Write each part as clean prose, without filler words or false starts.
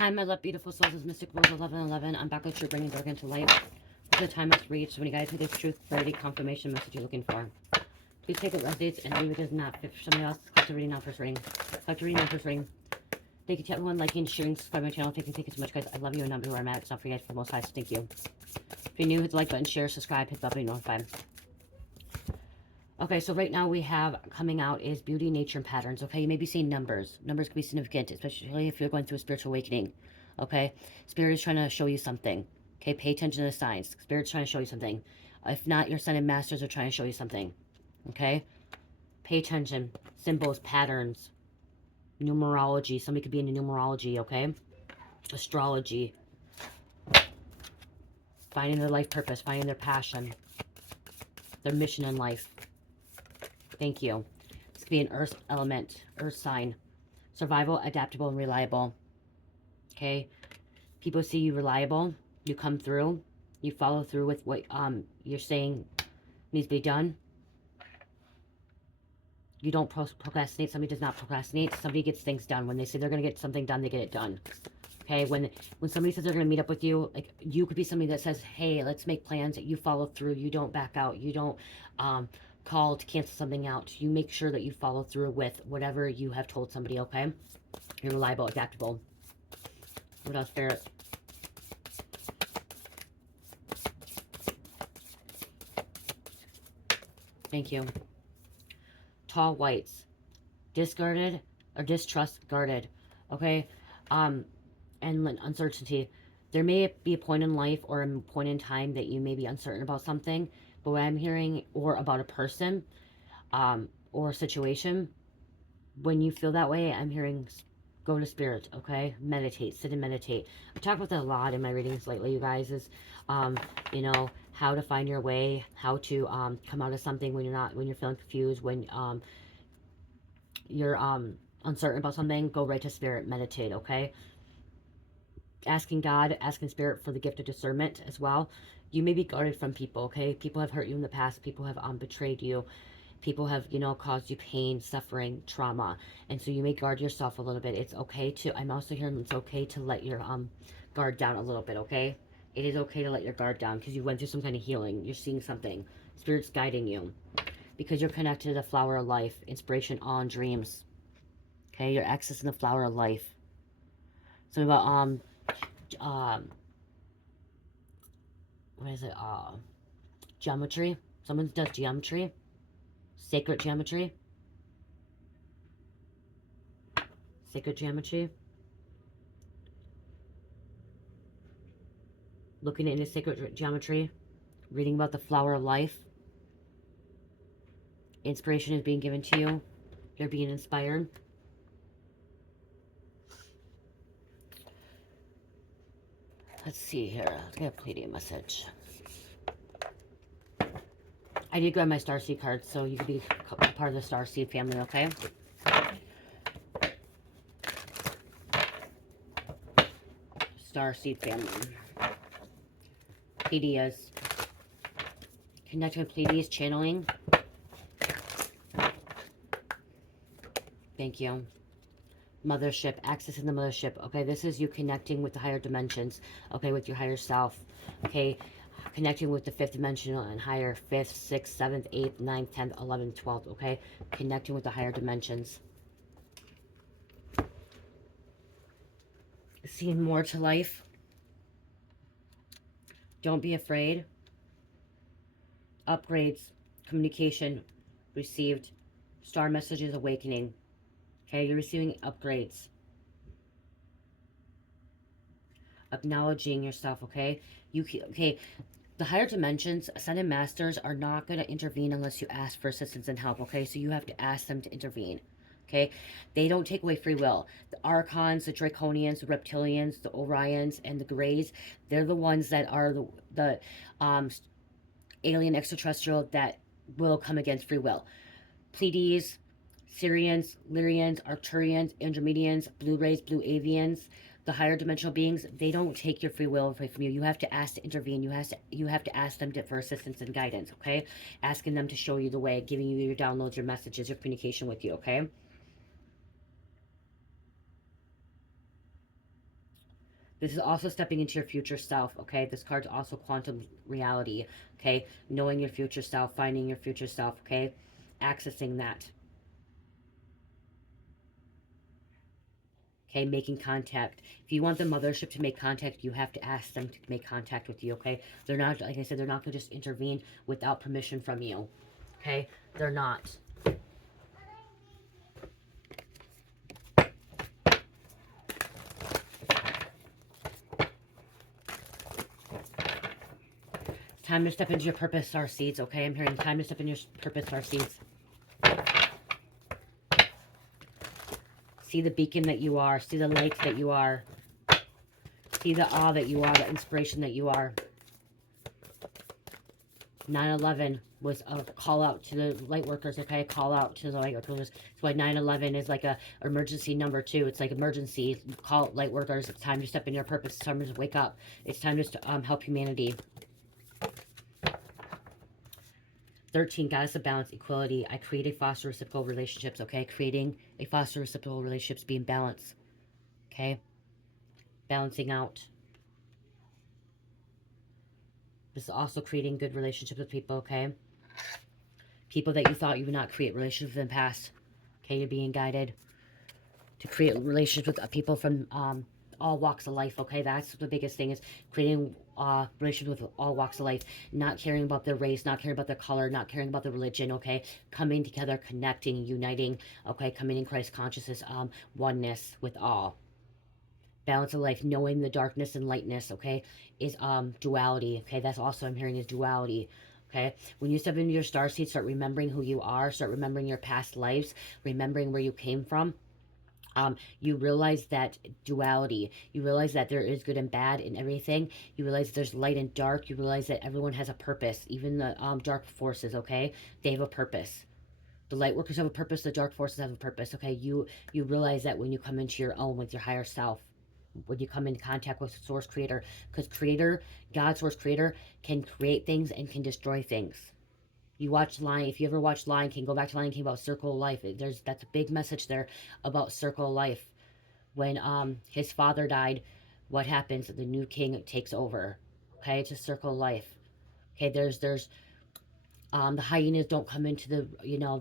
Hi, my love, beautiful souls. It's Mystic Rose 1111. I'm back with your bringing dark into light. The time has reached. When you guys need this truth, clarity, confirmation message you're looking for, please take it resonates and leave it does not fit for somebody else. Collect the reading, not first reading. Collect the reading, not first reading. Thank you to everyone liking, sharing, subscribing to my channel. Thank you so much, guys. I love you and not where I'm at. It's not for you guys, for the most high. So thank you. If you're new, hit the like button, share, subscribe, hit the bell button, notified. Okay, so right now we have coming out is beauty, nature, and patterns. Okay, you may be seeing numbers. Numbers can be significant, especially if you're going through a spiritual awakening. Okay, Spirit is trying to show you something. Okay, pay attention to the signs. Spirit's trying to show you something. If not, your Sun and Masters are trying to show you something. Okay, pay attention. Symbols, patterns, numerology. Somebody could be into numerology. Okay, astrology. Finding their life purpose, finding their passion, their mission in life. Thank you. This could be an earth element, earth sign. Survival, adaptable, and reliable. Okay. People see you reliable. You come through. You follow through with what you're saying needs to be done. You don't procrastinate. Somebody does not procrastinate. Somebody gets things done. When they say they're going to get something done, they get it done. Okay. When somebody says they're going to meet up with you, like you could be somebody that says, hey, let's make plans. You follow through. You don't back out. You don't call to cancel something out. You make sure that you follow through with whatever you have told somebody, okay? You're reliable, adaptable. What else, Spirit? Thank you. Tall whites. Discarded or distrust guarded, okay? And uncertainty. There may be a point in life or a point in time that you may be uncertain about something, but what I'm hearing, or about a person, or a situation, when you feel that way, I'm hearing go to Spirit, okay? Meditate, sit and meditate. I talk about that a lot in my readings lately, you guys, is, you know, how to find your way, how to come out of something when you're feeling confused, when you're uncertain about something, go right to Spirit, meditate, okay? Asking God, asking Spirit for the gift of discernment as well. You may be guarded from people, okay? People have hurt you in the past. People have betrayed you. People have, you know, caused you pain, suffering, trauma. And so you may guard yourself a little bit. It's okay to, I'm also hearing it's okay to let your guard down a little bit, okay? It is okay to let your guard down because you went through some kind of healing. You're seeing something. Spirit's guiding you because you're connected to the flower of life, inspiration, awe, and dreams. Okay, you're accessing the flower of life. Something about what is it? Geometry. Someone does geometry. Sacred geometry. Sacred geometry. Looking into sacred geometry. Reading about the flower of life. Inspiration is being given to you. You're being inspired. Let's see here. Let's get a Pleiadian message. I did grab my Starseed cards, so you can be part of the Starseed family, okay? Starseed family. Pleiades. Connecting with Pleiades, channeling. Thank you. Mothership, accessing the mothership. Okay, this is you connecting with the higher dimensions. Okay, with your higher self. Okay, connecting with the 5th dimensional and higher, 5th, 6th, 7th, 8th, 9th, 10th, 11th, 12th. Okay, connecting with the higher dimensions. Seeing more to life. Don't be afraid. Upgrades, communication received. Star messages awakening. Okay, you're receiving upgrades. Acknowledging yourself, okay? Okay, the higher dimensions, Sun and Masters, are not going to intervene unless you ask for assistance and help, okay? So you have to ask them to intervene, okay? They don't take away free will. The Archons, the Draconians, the Reptilians, the Orions, and the Greys, they're the ones that are the alien extraterrestrial that will come against free will. Pleiades, Syrians, Lyrians, Arcturians, Andromedians, Blue Rays, Blue Avians, the higher dimensional beings, they don't take your free will away from you. You have to ask to intervene. You have to ask them for assistance and guidance, okay? Asking them to show you the way, giving you your downloads, your messages, your communication with you, okay? This is also stepping into your future self, okay? This card's also quantum reality, okay? Knowing your future self, finding your future self, okay? Accessing that. Okay, making contact. If you want the mothership to make contact, you have to ask them to make contact with you, okay? They're not, like I said, they're not going to just intervene without permission from you, okay? They're not. It's time to step into your purpose, Starseeds, okay? I'm hearing time to step into your purpose, Starseeds. See the beacon that you are. See the light that you are. See the awe that you are, the inspiration that you are. 9/11 was a call out to the light workers, okay? A call out to the light workers. That's why 9/11 is like a emergency number 2. It's like emergency. Call light workers. It's time to step in your purpose. It's time to wake up. It's time to help humanity. 13, Goddess of Balance, Equality. I create a foster reciprocal relationships, okay? Creating a foster reciprocal relationships, being balanced, okay? Balancing out. This is also creating good relationships with people, okay? People that you thought you would not create relationships with in the past, okay? You're being guided to create relationships with people from all walks of life, okay? That's the biggest thing, is creating relationships with all walks of life, not caring about their race, not caring about their color, not caring about their religion, okay? Coming together, connecting, uniting, okay? Coming in Christ consciousness, oneness with all. Balance of life, knowing the darkness and lightness, okay, is duality, okay? That's also I'm hearing is duality, okay? When you step into your starseed, start remembering who you are, start remembering your past lives, remembering where you came from. You realize that duality, you realize that there is good and bad in everything, you realize there's light and dark, you realize that everyone has a purpose, even the dark forces, okay? They have a purpose. The light workers have a purpose, the dark forces have a purpose, okay? You realize that when you come into your own with your higher self, when you come in contact with source creator, because creator, God, source creator, can create things and can destroy things. You watch Lion, if you ever watch Lion King, go back to Lion King about circle of life. That's a big message there about circle of life. When his father died, what happens? The new king takes over. Okay, it's a circle of life. Okay, there's the hyenas don't come into the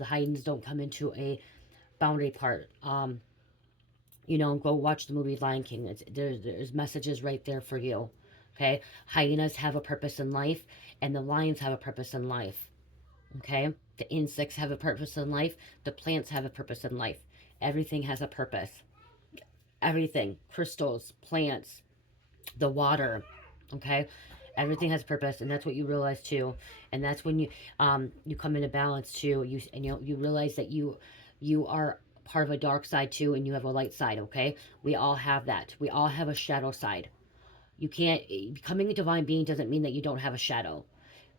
hyenas don't come into a boundary part. Go watch the movie Lion King. There's messages right there for you. Okay, hyenas have a purpose in life, and the lions have a purpose in life. Okay, the insects have a purpose in life. The plants have a purpose in life. Everything has a purpose. Everything, crystals, plants, the water. Okay, everything has purpose, and that's what you realize too. And that's when you come into balance too. You realize that you are part of a dark side too, and you have a light side. Okay, we all have that. We all have a shadow side. You can't becoming a divine being doesn't mean that you don't have a shadow.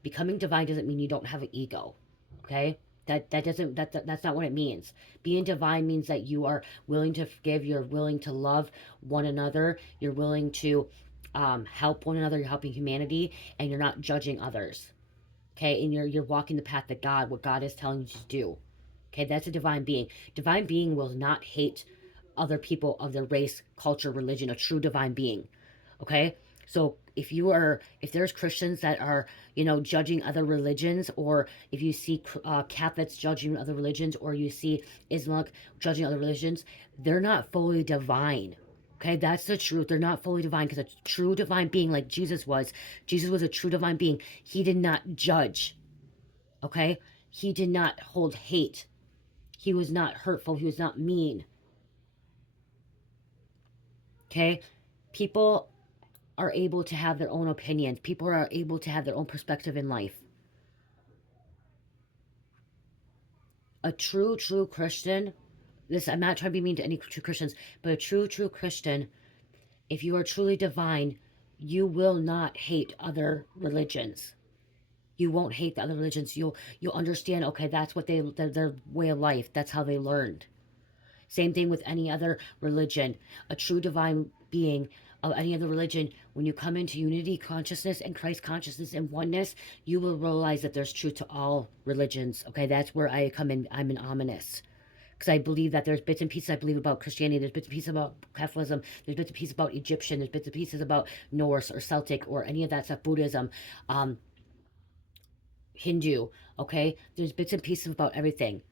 Becoming divine doesn't mean you don't have an ego. Okay, that's not what it means. Being divine means that you are willing to forgive, you're willing to love one another, you're willing to help one another, you're helping humanity, and you're not judging others. Okay, and you're walking the path that God, what God is telling you to do. Okay, that's a divine being. Divine being will not hate other people of their race, culture, religion. A true divine being. Okay, so if there's Christians that are judging other religions, or if you see Catholics judging other religions, or you see Islam judging other religions, they're not fully divine. Okay, that's the truth. They're not fully divine, because a true divine being like Jesus was a true divine being. He did not judge. Okay, he did not hold hate. He was not hurtful. He was not mean. Okay, people are able to have their own opinions. People are able to have their own perspective in life. A true Christian, I'm not trying to be mean to any true Christians, but a true Christian, if you are truly divine, you will not hate other religions. You won't hate the other religions. You'll understand, okay, that's what their way of life. That's how they learned. Same thing with any other religion. A true divine being of any other religion, when you come into unity consciousness and Christ consciousness and oneness, you will realize that there's truth to all religions. Okay, that's where I come in. I'm an ominous. because I believe that there's bits and pieces I believe about Christianity, there's bits and pieces about Catholicism, there's bits and pieces about Egyptian, there's bits and pieces about Norse or Celtic or any of that stuff, Buddhism, Hindu, okay? There's bits and pieces about everything.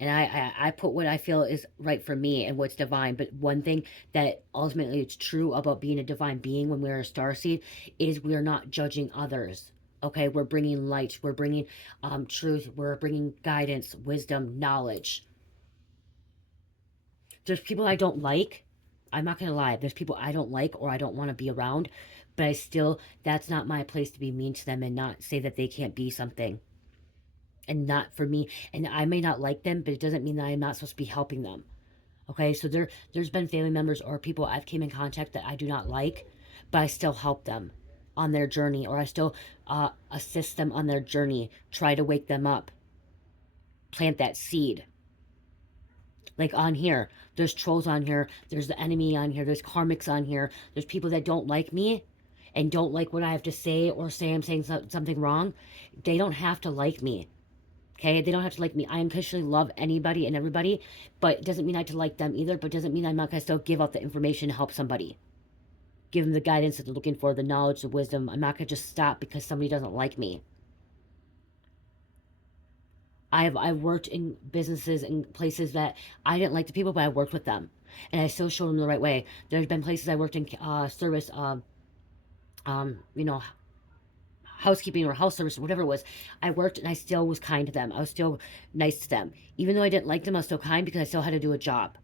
And I put what I feel is right for me and what's divine. But one thing that ultimately is true about being a divine being when we're a starseed is we are not judging others. Okay, we're bringing light, we're bringing truth, we're bringing guidance, wisdom, knowledge. There's people I don't like. I'm not going to lie. There's people I don't like or I don't want to be around. But I still, that's not my place to be mean to them and not say that they can't be something. And not for me. And I may not like them, but it doesn't mean that I'm not supposed to be helping them. Okay, so there's been family members or people I've came in contact that I do not like, but I still help them on their journey, or I still assist them on their journey, try to wake them up, plant that seed. Like on here, there's trolls on here, there's the enemy on here, there's karmics on here, there's people that don't like me and don't like what I have to say or say I'm saying something wrong. They don't have to like me. Okay, they don't have to like me. I unconditionally love anybody and everybody, but it doesn't mean I have to like them either, but it doesn't mean I'm not going to still give out the information to help somebody. Give them the guidance that they're looking for, the knowledge, the wisdom. I'm not going to just stop because somebody doesn't like me. I've worked in businesses and places that I didn't like the people, but I worked with them. And I still showed them the right way. There's been places I worked in service, you know, housekeeping or house service or whatever it was. I worked and I still was kind to them. I was still nice to them. Even though I didn't like them, I was still kind because I still had to do a job.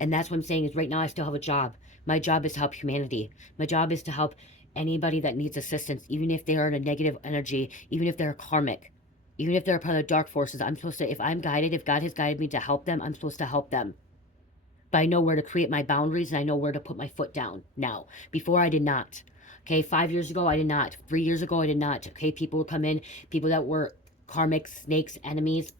And that's what I'm saying is right now I still have a job. My job is to help humanity. My job is to help anybody that needs assistance, even if they are in a negative energy, even if they're karmic, even if they're part of the dark forces. I'm supposed to, if I'm guided, if God has guided me to help them, I'm supposed to help them. But I know where to create my boundaries and I know where to put my foot down now. Before I did not. Okay, 5 years ago, I did not. 3 years ago, I did not. Okay, people would come in, people that were karmic, snakes, enemies,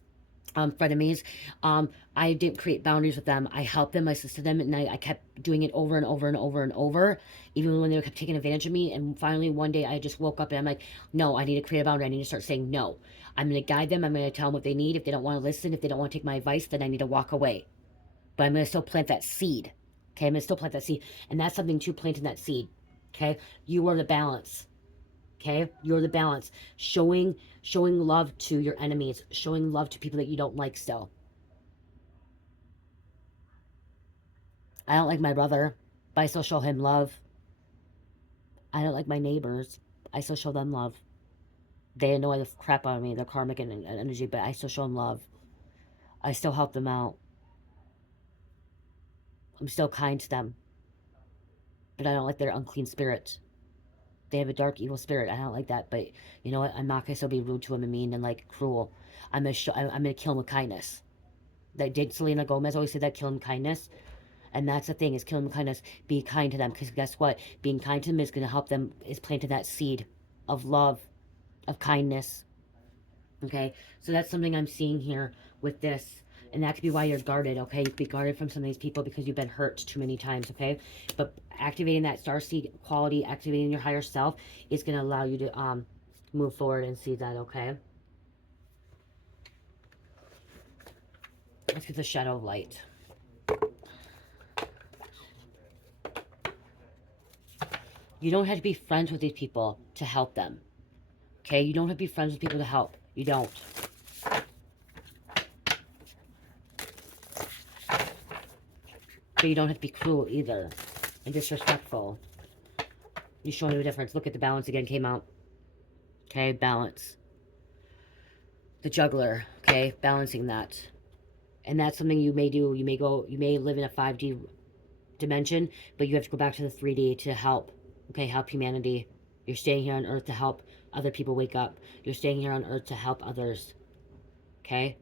frenemies. I didn't create boundaries with them. I helped them, I assisted them, and I kept doing it over and over and over and over, even when they kept taking advantage of me. And finally, one day, I just woke up and I'm like, no, I need to create a boundary. I need to start saying no. I'm going to guide them. I'm going to tell them what they need. If they don't want to listen, if they don't want to take my advice, then I need to walk away. But I'm going to still plant that seed. Okay, I'm going to still plant that seed. And that's something to planting that seed. Okay, you are the balance. Okay, you're the balance. Showing love to your enemies, showing love to people that you don't like still. I don't like my brother, but I still show him love. I don't like my neighbors. I still show them love. They annoy the crap out of me. They're karmic and energy, but I still show them love. I still help them out. I'm still kind to them. But I don't like their unclean spirit. They have a dark, evil spirit. I don't like that. But you know what? I'm not going to still be rude to them and mean and like cruel. I'm going to kill them with kindness. That did Selena Gomez always say that, kill them with kindness. And that's the thing, is kill them with kindness. Be kind to them. Because guess what? Being kind to them is going to help them, is planting that seed of love, of kindness. Okay? So that's something I'm seeing here with this. And that could be why you're guarded, okay? You could be guarded from some of these people because you've been hurt too many times, okay? But activating that starseed quality, activating your higher self is going to allow you to move forward and see that, okay? Let's get the shadow of light. You don't have to be friends with these people to help them, okay? You don't have to be friends with people to help. You don't. But you don't have to be cruel either and disrespectful. You show me the difference. Look at the balance again, came out. Okay, balance. The juggler, okay, balancing that. And that's something you may do. You may live in a 5D dimension, but you have to go back to the 3D to help. Okay, help humanity. You're staying here on Earth to help other people wake up. You're staying here on Earth to help others. Okay?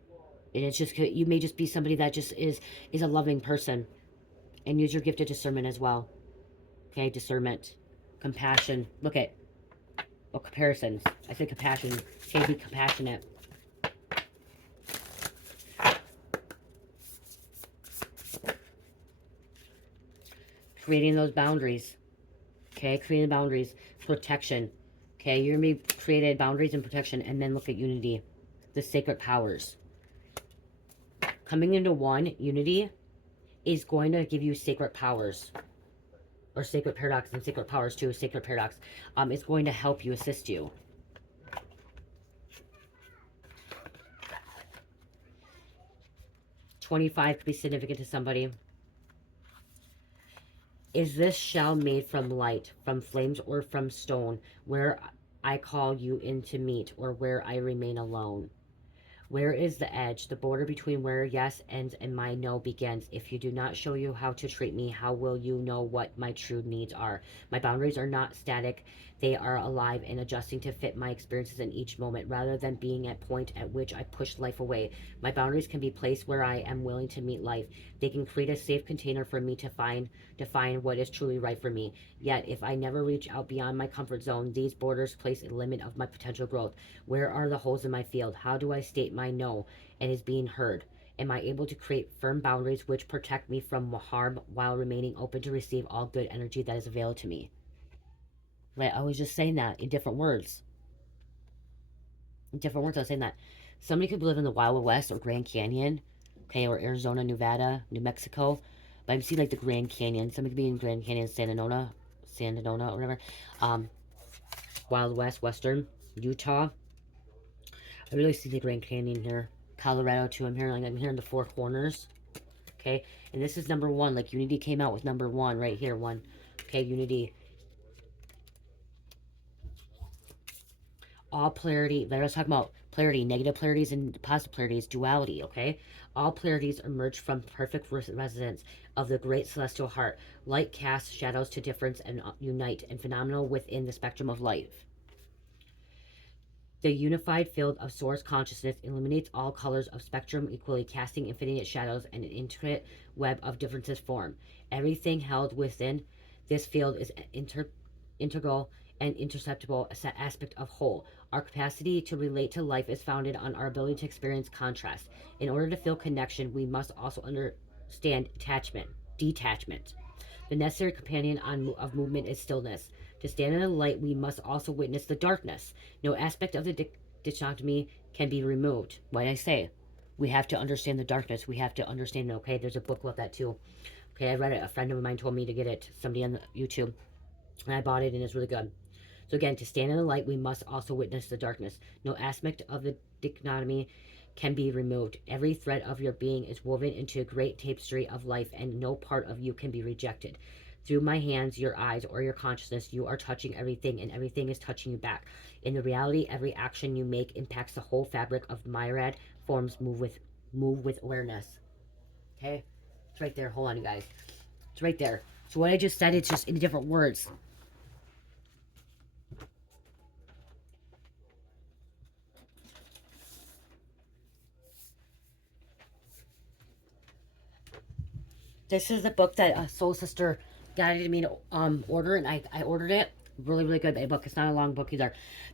And it's just, you may just be somebody that just is a loving person. And use your gift of discernment as well. Okay, discernment. Compassion. Look at, well, comparisons. I said compassion. Okay, be compassionate. Creating those boundaries. Okay, creating boundaries. Protection. Okay, you're going to be created boundaries and protection. And then look at unity. The sacred powers. coming into one, unity, is going to give you sacred powers. Or sacred paradox and sacred powers too. Sacred paradox. It's going to help you, assist you. 25 could be significant to somebody. Is this shell made from light, from flames, or from stone, where I call you in to meet, or where I remain alone? Where is the edge, the border between where yes ends and my no begins? If you do not show you how to treat me, how will you know what my true needs are? My boundaries are not static. They are alive and adjusting to fit my experiences in each moment, rather than being at point at which I push life away. My boundaries can be placed where I am willing to meet life. They can create a safe container for me to define what is truly right for me. Yet, if I never reach out beyond my comfort zone, these borders place a limit of my potential growth. Where are the holes in my field? How do I state my no and is being heard? Am I able to create firm boundaries which protect me from harm while remaining open to receive all good energy that is available to me? Right, I was just saying that in different words. In different words, I was saying that. Somebody could live in the Wild West or Grand Canyon, okay, or Arizona, Nevada, New Mexico. But I'm seeing like the Grand Canyon. Somebody could be in Grand Canyon, Santa Ana, or whatever. Wild West, Western, Utah. I really see the Grand Canyon here. Colorado too. I'm hearing the Four Corners. Okay, and this is number one. Like Unity came out with number one right here. One. Okay, Unity. All polarity. Let us talk about polarity. Negative polarities and positive polarities. Duality. Okay. All polarities emerge from perfect resonance of the great celestial heart. Light casts shadows to difference and unite, and phenomenal within the spectrum of light. The unified field of source consciousness illuminates all colors of spectrum equally, casting infinite shadows and an intricate web of differences form. Everything held within this field is integral and interceptible aspect of whole. Our capacity to relate to life is founded on our ability to experience contrast. In order to feel connection, we must also understand detachment. The necessary companion of movement is stillness. To stand in the light, we must also witness the darkness. No aspect of the dichotomy can be removed. Why I say, we have to understand the darkness. We have to understand it. Okay, there's a book about that too. Okay, I read it. A friend of mine told me to get it. Somebody on YouTube. And I bought it and it's really good. So again, to stand in the light, we must also witness the darkness. No aspect of the dichotomy can be removed. Every thread of your being is woven into a great tapestry of life, and no part of you can be rejected. Through my hands, your eyes, or your consciousness, you are touching everything, and everything is touching you back. In the reality, every action you make impacts the whole fabric of the myriad forms. Move with awareness. Okay? It's right there. Hold on, you guys. It's right there. So what I just said, it's just in different words. This is the book that a soul sister guided me to order, and I ordered it. Really, really good book. It's not a long book either.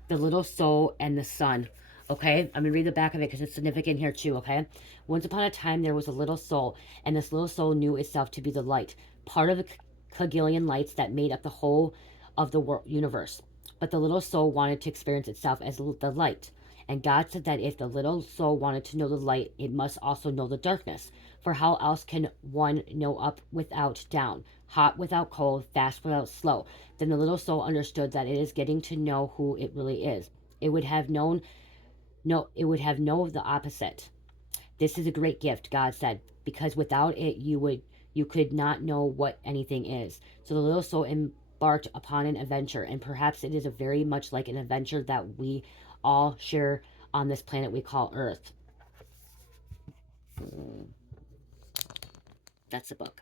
The Little Soul and the Sun. Okay, I'm gonna read the back of it because it's significant here too. Okay, once upon a time there was a little soul, and this little soul knew itself to be the light, part of the Kagillion lights that made up the whole of the universe. But the little soul wanted to experience itself as the light. And God said that if the little soul wanted to know the light, it must also know the darkness. For how else can one know up without down, hot without cold, fast without slow? Then the little soul understood that it is getting to know who it really is. It would have known the opposite. This is a great gift, God said, because without it you could not know what anything is. So the little soul embarked upon an adventure, and perhaps it is a very much like an adventure that we all share on this planet we call Earth. That's the book.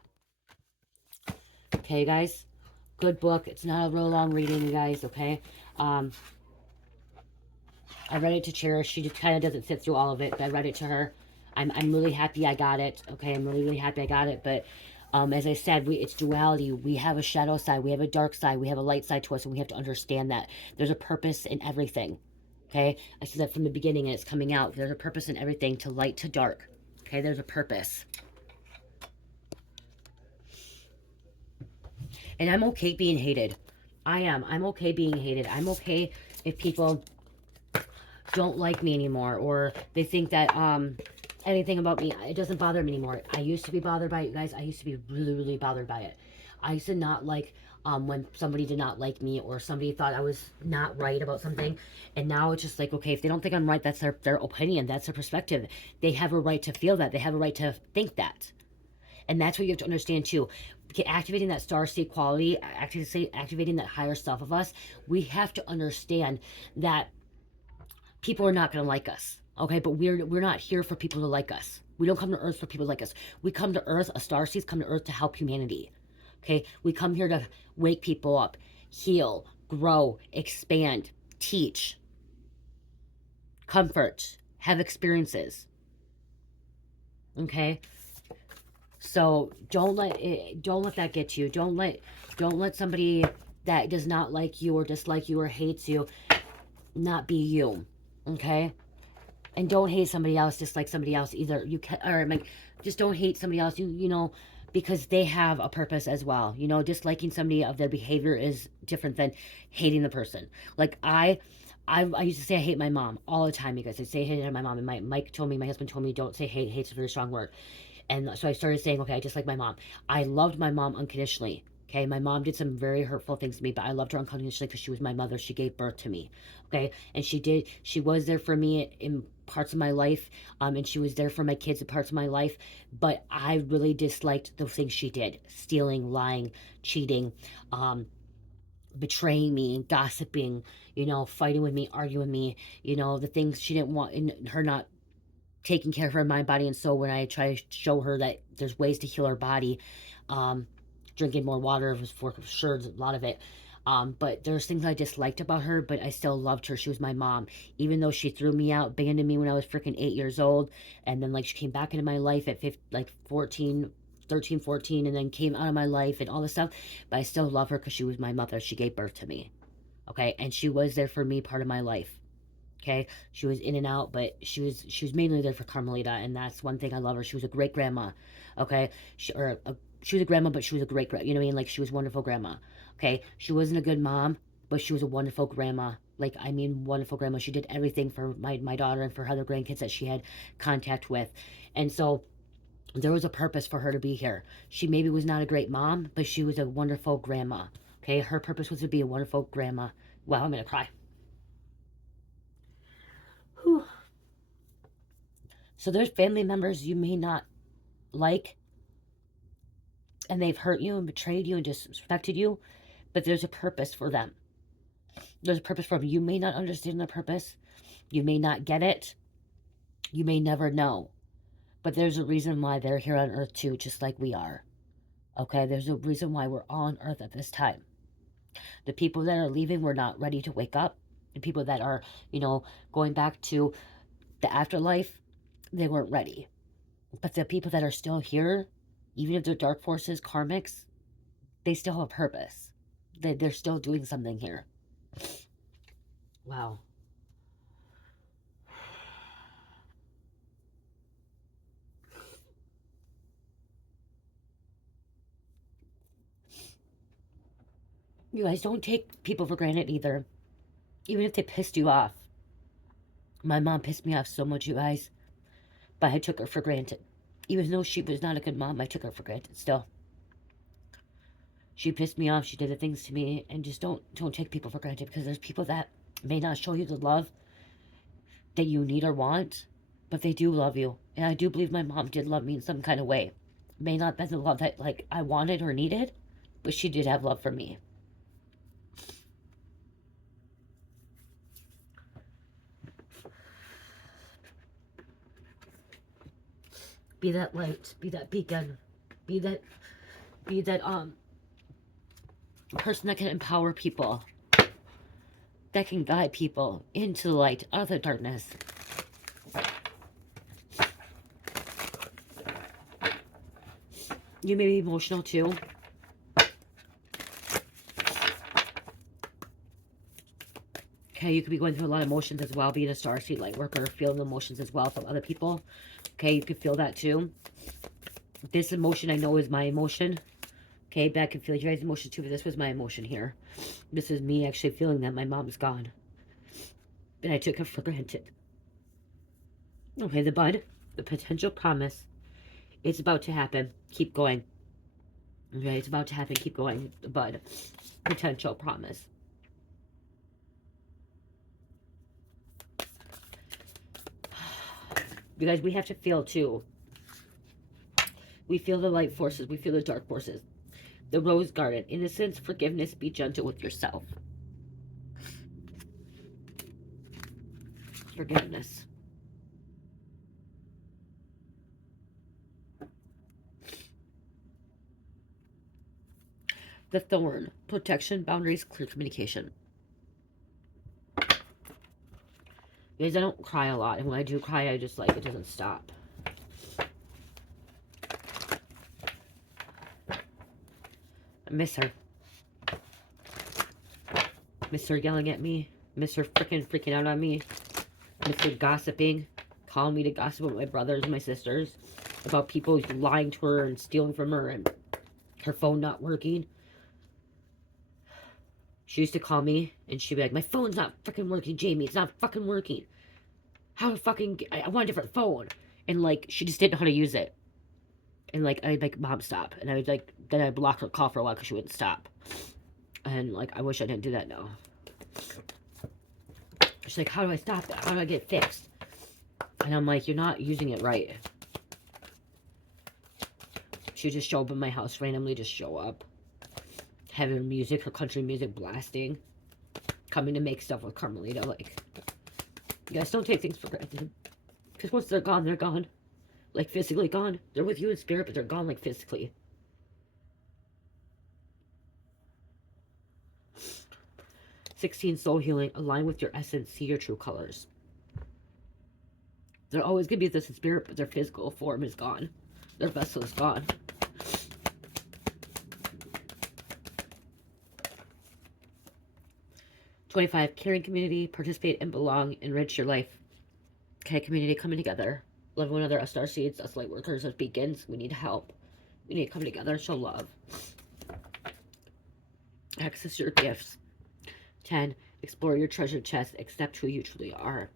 Okay, guys. Good book. It's not a real long reading, you guys, okay? I read it to Cherish. She just kind of doesn't sit through all of it, but I read it to her. I'm really happy I got it, okay? I'm really, really happy I got it, but as I said, it's duality. We have a shadow side. We have a dark side. We have a light side to us, and we have to understand that. There's a purpose in everything, okay? I said that from the beginning, and it's coming out. There's a purpose in everything, to light to dark, okay? There's a purpose. And I'm okay being hated. I am. I'm okay being hated. I'm okay if people don't like me anymore, or they think that anything about me. It doesn't bother me anymore. I used to be bothered by it, you guys. I used to be really, really bothered by it. I used to not like when somebody did not like me or somebody thought I was not right about something. And now it's just like, okay, if they don't think I'm right, that's their opinion. That's their perspective. They have a right to feel that. They have a right to think that. And that's what you have to understand too. Activating that starseed quality, activating that higher self of us, we have to understand that people are not going to like us. Okay, but we're not here for people to like us. We don't come to Earth for people to like us. We come to Earth, a starseeds come to Earth to help humanity. Okay, we come here to wake people up, heal, grow, expand, teach, comfort, have experiences. Okay, so don't let that get to you. Don't let somebody that does not like you or dislike you or hates you not be you. Okay, and don't hate somebody else just like somebody else either. You can, or like, just don't hate somebody else. You know, because they have a purpose as well. You know, disliking somebody of their behavior is different than hating the person. Like I used to say I hate my mom all the time. You guys, I say I hate my mom, and my husband told me, don't say hate. Hate's a very strong word. And so I started saying, okay, I just like my mom. I loved my mom unconditionally. Okay, my mom did some very hurtful things to me, but I loved her unconditionally because she was my mother. She gave birth to me. Okay, and she was there for me in parts of my life, and she was there for my kids in parts of my life. But I really disliked the things she did: stealing, lying, cheating, betraying me, gossiping. You know, fighting with me, arguing with me. You know, the things she didn't want, in her not taking care of her mind, body, and soul. When I try to show her that there's ways to heal her body, drinking more water was for sure a lot of it. But there's things I disliked about her, but I still loved her. She was my mom, even though she threw me out, abandoned me when I was freaking 8 years old, and then like she came back into my life at 15, like 14, 13, 14, and then came out of my life and all this stuff. But I still love her because she was my mother. She gave birth to me, okay, and she was there for me part of my life. Okay, she was in and out, but she was mainly there for Carmelita, and that's one thing I love her. She was a great grandma. Okay, she was a grandma, but she was a great you know what I mean? Like, she was a wonderful grandma. Okay, she wasn't a good mom, but she was a wonderful grandma. Like, I mean, wonderful grandma. She did everything for my daughter and for other grandkids that she had contact with, and so there was a purpose for her to be here. She maybe was not a great mom, but she was a wonderful grandma. Okay, her purpose was to be a wonderful grandma. Wow, I'm gonna cry. Whew. So there's family members you may not like, and they've hurt you and betrayed you and disrespected you, but there's a purpose for them. There's a purpose for them. You may not understand the purpose. You may not get it. You may never know. But there's a reason why they're here on Earth too, just like we are. Okay? There's a reason why we're all on Earth at this time. The people that are leaving were not ready to wake up. The people that are, you know, going back to the afterlife, they weren't ready. But the people that are still here, even if they're dark forces, karmics, they still have a purpose. They're still doing something here. Wow. You guys, don't take people for granted either. Even if they pissed you off. My mom pissed me off so much, you guys. But I took her for granted. Even though she was not a good mom, I took her for granted still. She pissed me off. She did the things to me. And just don't take people for granted, because there's people that may not show you the love that you need or want, but they do love you. And I do believe my mom did love me in some kind of way. May not be the love that like I wanted or needed, but she did have love for me. Be that light, be that beacon, be that person that can empower people, that can guide people into the light, out of the darkness. You may be emotional too. Okay, you could be going through a lot of emotions as well, being a starseed light worker, feeling emotions as well from other people. Okay, you could feel that too. This emotion I know is my emotion. Okay, but I can feel your guys' emotion too, but this was my emotion here. This is me actually feeling that my mom's gone. And I took her for granted. Okay, the bud. The potential promise. It's about to happen. Keep going. Okay, it's about to happen. Keep going. But potential promise. You guys, we have to feel too. We feel the light forces. We feel the dark forces. The rose garden. Innocence, forgiveness, be gentle with yourself. Forgiveness. The thorn. Protection, boundaries, clear communication. Guys, I don't cry a lot. And when I do cry, I just like, it doesn't stop. I miss her. Miss her yelling at me. Miss her freaking out on me. Miss her gossiping. Calling me to gossip with my brothers and my sisters. About people lying to her and stealing from her. And her phone not working. She used to call me and she'd be like, my phone's not freaking working, Jamie. It's not fucking working. How fucking... I want a different phone. And like, she just didn't know how to use it. And like, I'd like, Mom, stop. And I would like, then I'd block her call for a while because she wouldn't stop. And like, I wish I didn't do that now. She's like, how do I stop that? How do I get it fixed? And I'm like, you're not using it right. She'd just show up in my house, randomly just show up. Having music, her country music blasting. Coming to make stuff with Carmelita. Like, you guys don't take things for granted. Because once they're gone, they're gone. Like, physically gone. They're with you in spirit, but they're gone, like, physically. $16, soul healing. Align with your essence. See your true colors. They're always going to be with us in spirit, but their physical form is gone. Their vessel is gone. $25, caring community. Participate and belong. Enrich your life. Okay, community coming together. Love one another, us starseeds, us light workers, us beacons. We need help. We need to come together and show love. Access your gifts. 10, explore your treasure chest. Accept who you truly are.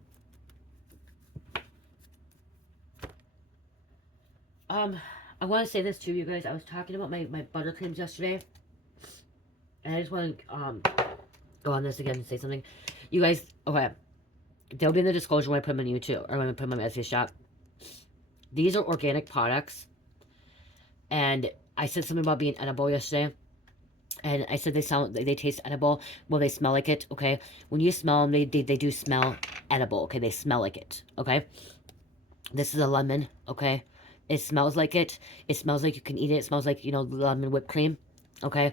I want to say this to you guys. I was talking about my buttercreams yesterday. And I just want to go on this again and say something. You guys, okay. They'll be in the disclosure when I put them on YouTube. Or when I put them on my Etsy shop. These are organic products. And I said something about being edible yesterday. And I said they taste edible. Well, they smell like it, okay? When you smell them, they do smell edible, okay? They smell like it, okay? This is a lemon, okay? It smells like it. It smells like you can eat it. It smells like, you know, lemon whipped cream, okay?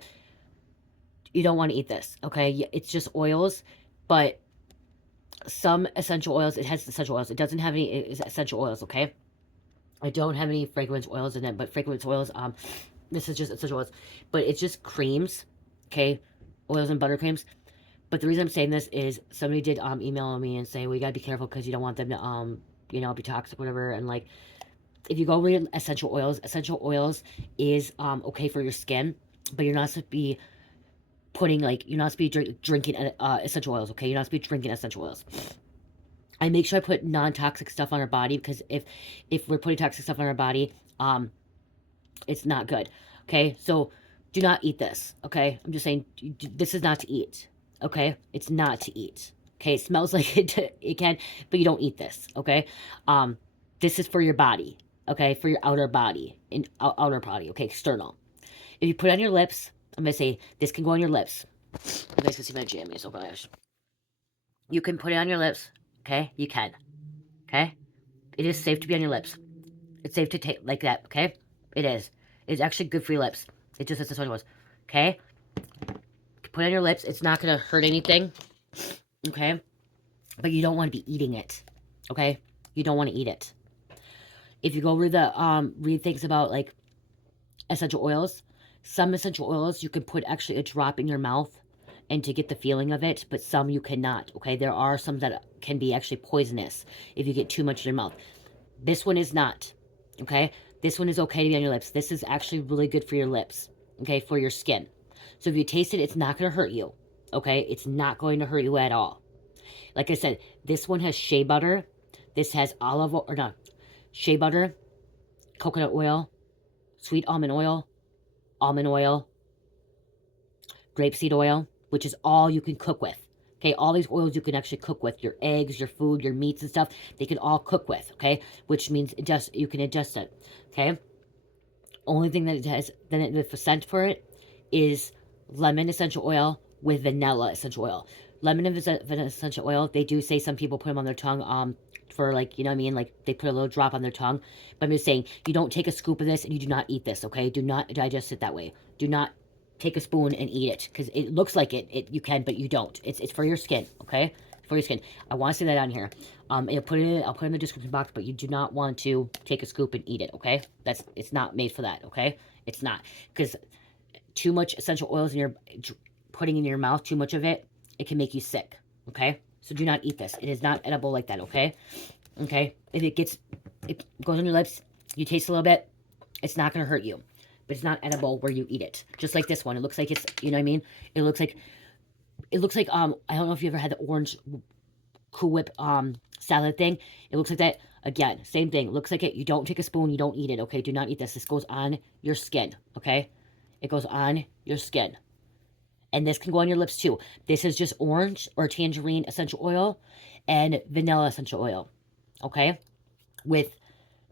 You don't want to eat this, okay? It's just oils, but some essential oils, it has essential oils. It doesn't have any essential oils, okay? I don't have any fragrance oils in it, but fragrance oils, this is just essential oils. But it's just creams, okay? Oils and buttercreams. But the reason I'm saying this is somebody did email me and say, well, you gotta be careful because you don't want them to, you know, be toxic, whatever. And like, if you go read essential oils is okay for your skin, but you're not supposed to be putting, like, you're not supposed to be drinking essential oils, okay? You're not supposed to be drinking essential oils. I make sure I put non-toxic stuff on our body because if we're putting toxic stuff on our body, it's not good, okay? So do not eat this, okay? I'm just saying, this is not to eat, okay? It's not to eat, okay? It smells like it can, but you don't eat this, okay? This is for your body, okay? For your outer body, okay? External. If you put it on your lips, I'm going to say, this can go on your lips. You guys can see my jammies, oh gosh. You can put it on your lips, okay? You can, okay? It is safe to be on your lips. It's safe to take like that, okay? It is. It's actually good for your lips. It just says what it was, okay? Put it on your lips. It's not going to hurt anything, okay? But you don't want to be eating it, okay? You don't want to eat it. If you go read things about, like, essential oils, some essential oils you can put actually a drop in your mouth and to get the feeling of it, but some you cannot, okay? There are some that can be actually poisonous if you get too much in your mouth. This one is not, okay? This one is okay to be on your lips. This is actually really good for your lips, okay? For your skin. So if you taste it, it's not going to hurt you, okay? It's not going to hurt you at all. Like I said, this one has shea butter. This has olive oil, or not. shea butter, coconut oil, sweet almond oil, grapeseed oil, which is all you can cook with. Okay, all these oils you can actually cook with. Your eggs, your food, your meats and stuff, they can all cook with, okay? Which means you can adjust it, okay? Only thing that it has, then the scent for it is lemon essential oil with vanilla essential oil. Lemon and vanilla essential oil, they do say some people put them on their tongue, for like, you know what I mean? Like they put a little drop on their tongue. But I'm just saying, you don't take a scoop of this and you do not eat this, okay? Do not digest it that way. Do not take a spoon and eat it, because it looks like you can, but you don't. It's for your skin, okay? For your skin. I want to say that on here. I'll put it in the description box, but you do not want to take a scoop and eat it, okay? It's not made for that, okay? It's not, because too much essential oils putting in your mouth, too much of it, it can make you sick, okay? So do not eat this. It is not edible like that, okay? Okay? If it goes on your lips, you taste a little bit, it's not going to hurt you. But it's not edible where you eat it. Just like this one. It looks like it's, you know what I mean? It looks like, I don't know if you ever had the orange Cool Whip salad thing. It looks like that. Again, same thing. It looks like it. You don't take a spoon. You don't eat it, okay? Do not eat this. This goes on your skin, okay? It goes on your skin. And this can go on your lips too. This is just orange or tangerine essential oil and vanilla essential oil, okay? With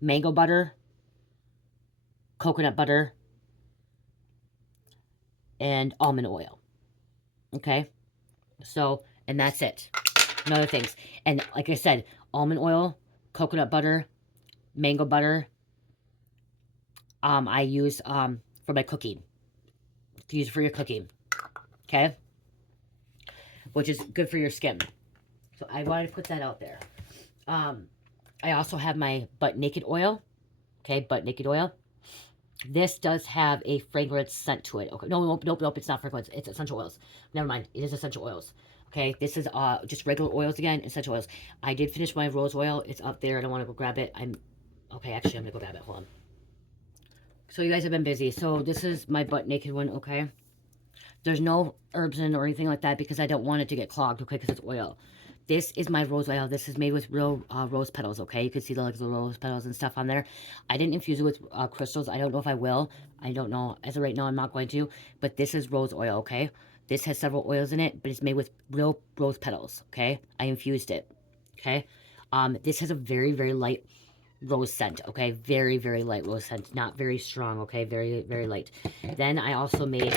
mango butter, coconut butter, and almond oil, okay? So, and that's it. And other things. And like I said, almond oil, coconut butter, mango butter, I use for my cooking. To use for your cooking, okay? Which is good for your skin. So I wanted to put that out there. I also have my butt naked oil, okay? Butt naked oil. This does have a fragrance scent to it. Okay, nope, it's not fragrance. It's essential oils. Never mind, it is essential oils. Okay, this is just regular oils again, essential oils. I did finish my rose oil. It's up there, and I want to go grab it. Okay, actually, I'm going to go grab it. Hold on. So you guys have been busy. So this is my butt naked one, okay? There's no herbs in it or anything like that because I don't want it to get clogged, okay, because it's oil. This is my rose oil. This is made with real rose petals, okay? You can see the rose petals and stuff on there. I didn't infuse it with crystals. I don't know if I will. I don't know. As of right now, I'm not going to. But this is rose oil, okay? This has several oils in it, but it's made with real rose petals, okay? I infused it, okay? This has a very, very light rose scent, okay? Very, very light rose scent. Not very strong, okay? Very, very light. Then I also made...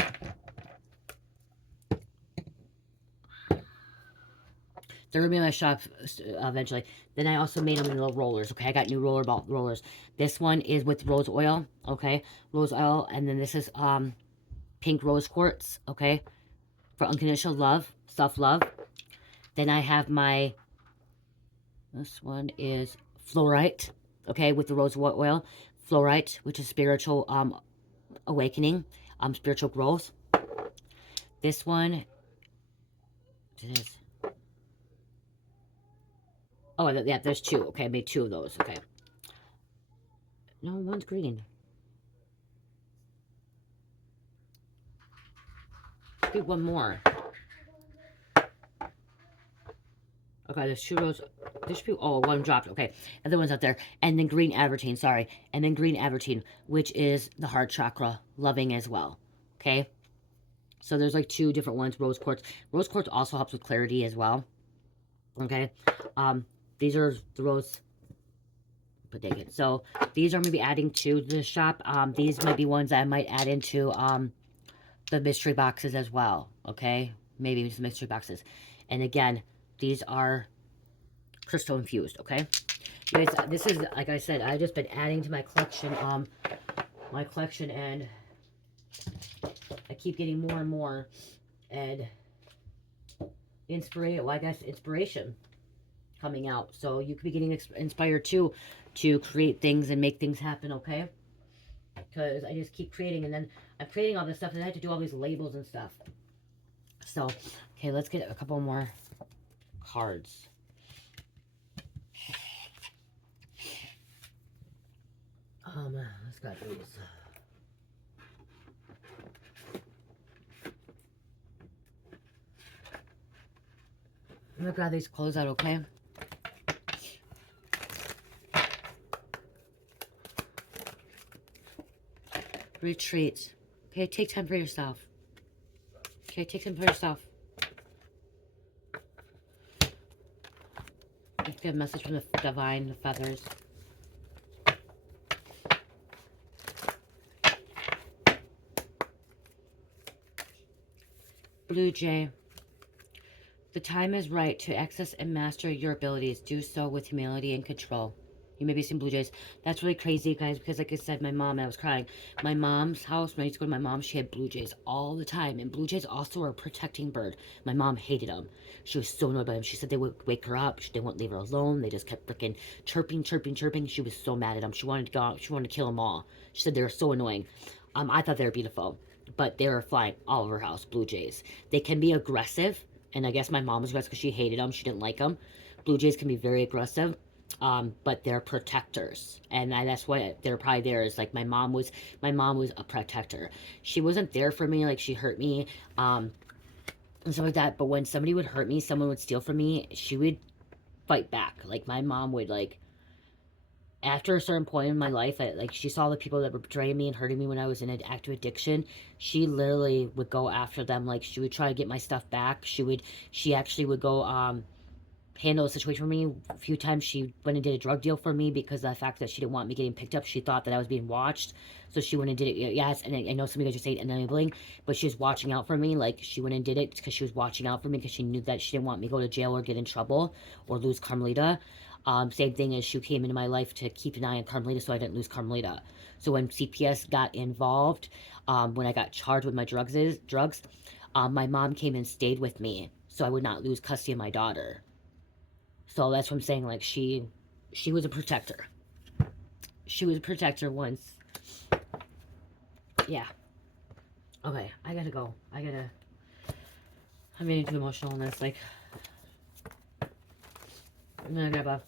They're going to be in my shop eventually. Then I also made them in little rollers, okay? I got new rollers. This one is with rose oil, okay? Rose oil. And then this is pink rose quartz, okay? For unconditional love, self-love. Then I have this one is fluorite, okay? With the rose oil. Fluorite, which is spiritual awakening, spiritual growth. This one, it is... Oh, yeah, there's two. Okay, I made two of those. Okay. No, one's green. Get one more. Okay, there's two rows. There should be... Oh, one dropped. Okay, other one's out there. And then green avertine, sorry. And then green avertine, which is the heart chakra, loving as well. Okay? So there's like two different ones. Rose quartz. Rose quartz also helps with clarity as well. Okay? These are the rose... So these are maybe adding to the shop. These might be ones that I might add into the mystery boxes as well. Okay, maybe some mystery boxes. And again, these are crystal infused. Okay, you guys, this is, like I said, I've just been adding to my collection. And I keep getting more and more, and inspiration coming out. So you could be getting inspired too to create things and make things happen, okay? Because I just keep creating, and then I'm creating all this stuff, and I have to do all these labels and stuff. So, okay, let's get a couple more cards. Let's go through this. I'm gonna grab these clothes out, okay? Retreat. Okay, take time for yourself. Okay, take time for yourself. Let's get a message from the divine, the feathers. Blue Jay. The time is right to access and master your abilities. Do so with humility and control. You may be seeing blue jays. That's really crazy, guys, because like I said, my mom, I was crying. My mom's house, when I used to go to my mom, she had blue jays all the time. And blue jays also are a protecting bird. My mom hated them. She was so annoyed by them. She said they would wake her up. They wouldn't leave her alone. They just kept freaking chirping, chirping, chirping. She was so mad at them. She wanted to go out. She wanted to kill them all. She said they were so annoying. I thought they were beautiful. But they were flying all over her house, blue jays. They can be aggressive. And I guess my mom was aggressive because she hated them. She didn't like them. Blue jays can be very aggressive. But they're protectors, and that's why they're probably there. Is like my mom was a protector. She wasn't there for me, like she hurt me, and stuff like that. But when somebody would hurt me, someone would steal from me, she would fight back. Like my mom would, like, after a certain point in my life, like she saw the people that were betraying me and hurting me when I was in an active addiction. She literally would go after them. Like she would try to get my stuff back. She actually would go handle a situation for me. A few times she went and did a drug deal for me because of the fact that she didn't want me getting picked up. She thought that I was being watched. So she went and did it. Yes, and I know some of you guys are saying enabling, but she was watching out for me. Like she went and did it because she was watching out for me because she knew that she didn't want me to go to jail or get in trouble or lose Carmelita. Same thing as she came into my life to keep an eye on Carmelita so I didn't lose Carmelita. So when CPS got involved, when I got charged with my drugs, my mom came and stayed with me so I would not lose custody of my daughter. So that's what I'm saying, like, she was a protector. She was a protector once. Yeah. Okay, I gotta go. I'm getting too emotional on this, like, I'm gonna grab a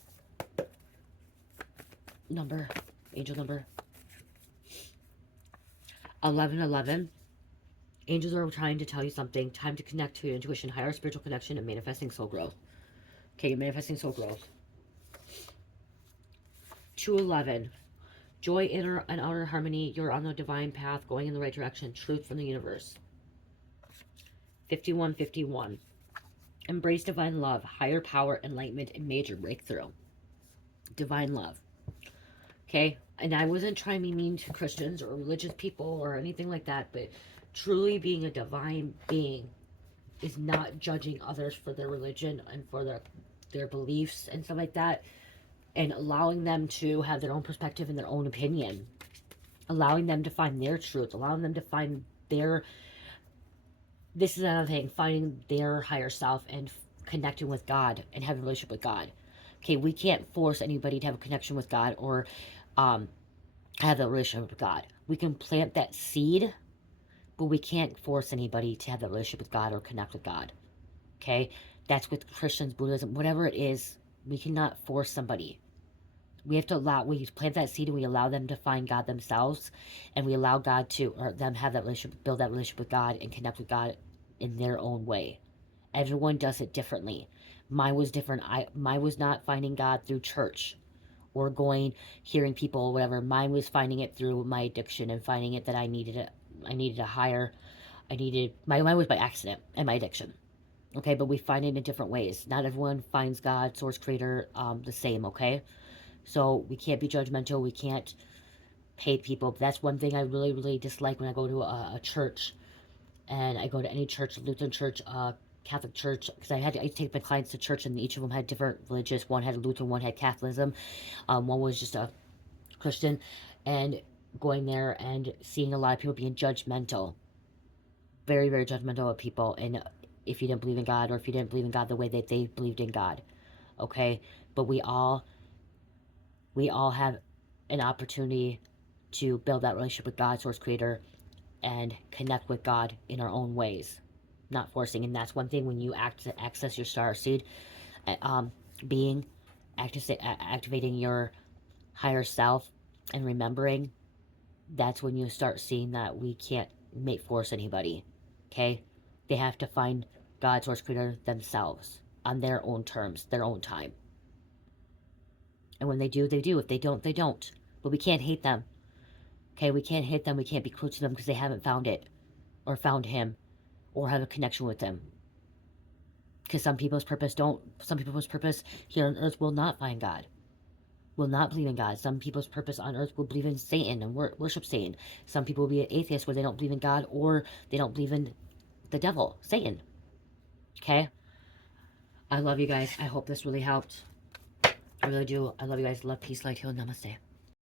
number, angel number. 1111. Angels are trying to tell you something. Time to connect to your intuition, higher spiritual connection, and manifesting soul growth. Okay, you're manifesting soul growth. 211. Joy, inner and outer harmony. You're on the divine path, going in the right direction. Truth from the universe. 5151. Embrace divine love, higher power, enlightenment, and major breakthrough. Divine love. Okay? And I wasn't trying to be mean to Christians or religious people or anything like that, but truly being a divine being is not judging others for their religion and for their beliefs and stuff like that, and allowing them to have their own perspective and their own opinion, allowing them to find their truth, allowing them to find their, this is another thing, finding their higher self and connecting with God and having a relationship with God. Okay, we can't force anybody to have a connection with God or have a relationship with God. We can plant that seed, but we can't force anybody to have that relationship with God or connect with God. Okay? That's with Christians, Buddhism, whatever it is. We cannot force somebody. We have to we plant that seed and we allow them to find God themselves, and we allow God to, or them have that relationship, build that relationship with God and connect with God in their own way. Everyone does it differently. Mine was different. Mine was not finding God through church or hearing people or whatever. Mine was finding it through my addiction and finding it that mine was by accident and my addiction. Okay, but we find it in different ways. Not everyone finds God, source creator, the same, okay? So we can't be judgmental. We can't hate people. But that's one thing I really, really dislike when I go to a church. And I go to any church, Lutheran church, Catholic church, because I used to take my clients to church, and each of them had different religious. One had Lutheran, one had Catholicism. One was just a Christian. And going there and seeing a lot of people being judgmental. Very, very judgmental of people. And if you didn't believe in God, or if you didn't believe in God the way that they believed in God. Okay? But we all have an opportunity to build that relationship with God, source creator, and connect with God in our own ways, not forcing. And that's one thing when you access your star seed, activating your higher self and remembering, that's when you start seeing that we can't force anybody. Okay? They have to find God, source creator themselves on their own terms, their own time. And when they do, they do. If they don't, they don't. But we can't hate them. Okay, we can't hit them, we can't be cruel to them because they haven't found it, or found him, or have a connection with him. Because some people's purpose here on earth will not find God, will not believe in God. Some people's purpose on earth will believe in Satan and worship Satan. Some people will be an atheist where they don't believe in God, or they don't believe in the devil, Satan. Okay? I love you guys. I hope this really helped. I really do. I love you guys. Love, peace, light, heal, namaste.